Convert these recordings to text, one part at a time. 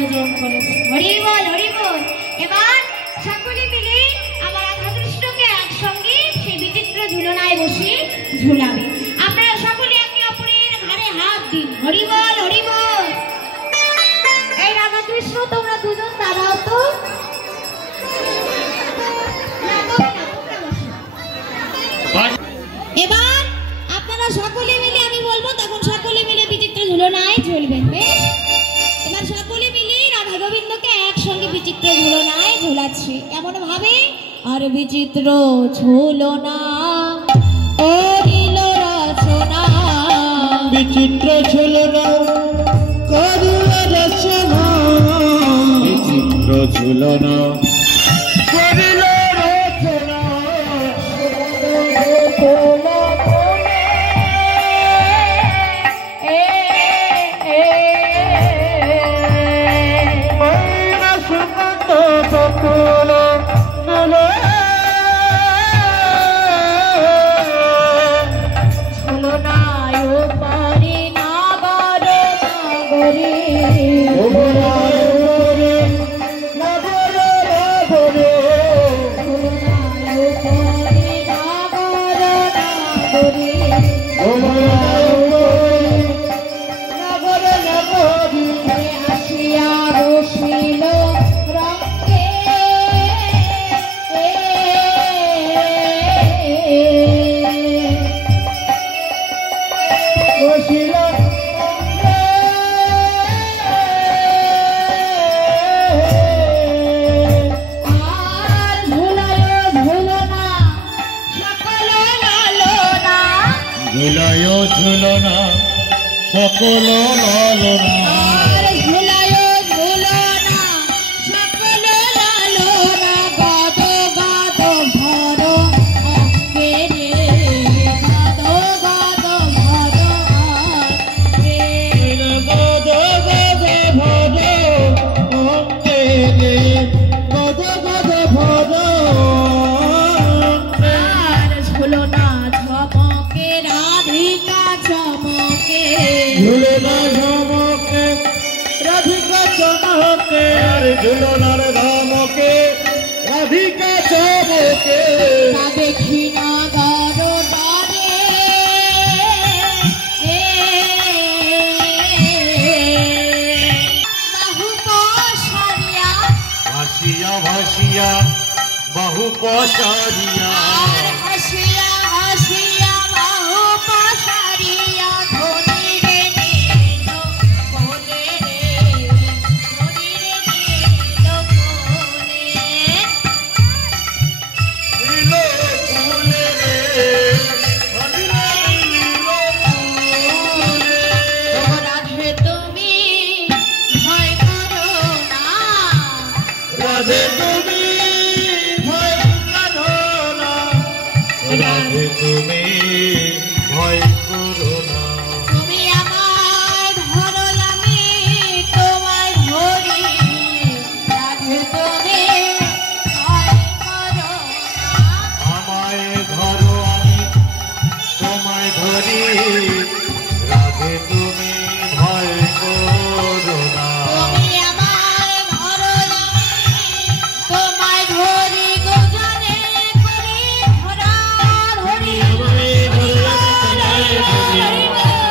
আয়োজন করেছে। হরি বল হরি বল। এবার সকলে মিলে আমার রাধাকৃষ্ণকে একসঙ্গে সেই বিচিত্র ঝুলনায় বসে ঝুলাবে। আপনারা সকলে একে অপরের ঘাড়ে হাত দিন। হরি বল হরি বল। এই রাধাকৃষ্ণ তোমরা দুজন দাঁড়াও তো। এবার আপনারা সকলে মিলে আমি বলবো তখন সকলে মিলে বিচিত্র ঝুলনায় ঝুলবেন। বেশ, এবার সকলে মিলে রাধা গোবিন্দকে একসঙ্গে বিচিত্র ঝুলনায় ঝুলাচ্ছি এমন ভাবে। আর বিচিত্র ঝুলনা ও নীল রচনা, বিচিত্র ঝুলনা করুণা রচনা, বিচিত্র ঝুলনা করুণা রচনা। ঝুলায় ঝুলনা সকল লালনা, ঝুলায় ঝুলনা সকল লালনা। গদ গদ ভর অঙ্গে রে, গদ গদ ভর অঙ্গে, গদ গদ ভর অঙ্গে রে, গদ গদ ভর অঙ্গে। আর ঝুলনা ঝমকে রাধিকা ঝমকে, ঝুলনা ঝমকে রাধিকা চমকে, আর ঝুলনার ধমকে রাধিকা চমকে। তা দেখি না গরদারে, বাহু পসারিয়া, ভাসিয়া ভাসিয়া বাহু পসারিয়া, আর হাসিয়া হাসিয়া বাহু পসারিয়া। ধনী রে নীল কোলে রে, ধনী রে নীল কোলে, নীল ফুলে রে, নীল ফুলে। রাধে তুমি ভয় করো না, রাধে তুমি ভয় করো না, রাধে তুমি ভয় করো না। তুমি আমায় ধরো আমি তোমায় ধরি, রাধে তুমি ভয় করো না। আমায় ধরো আমি তোমায় ধরি, রাধে তুমি ভয় করো না। তুমি আমায় ধরো আমি তোমায় ধরি, গোজনে করি ধরা ধরি,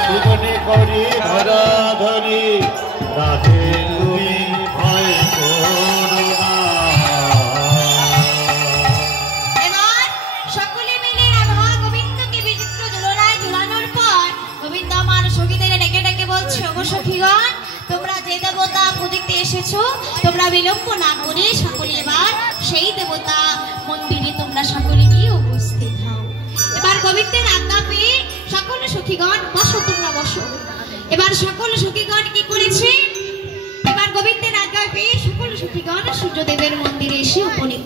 দুজনে করি ধরা ধরি, রাধে তুমি ভয় করো না। এবার সকলে মিলে রাধা গোবিন্দকে বিচিত্র ঝুলনায় ঝুলানোর পর গোবিন্দ আমার সখীদের ডেকে ডেকে বলছে, ওগো সখীগণ, তোমরা যে দেবতা পুজিতে এসেছো তোমরা বিলম্ব না করে সকলে এবার সেই দেবতা মন্দিরে তোমরা সকলে গিয়ে উপস্থিত হও। এবার গোবিন্দের আজ্ঞা পেয়ে সকল সখীগণ বসো, তোমরা বসো। এবার সকল সখীগণ কি করেছে? এবার গোবিন্দের আজ্ঞা পেয়ে সকল সখীগণ সূর্যদেবের মন্দিরে এসে উপনীত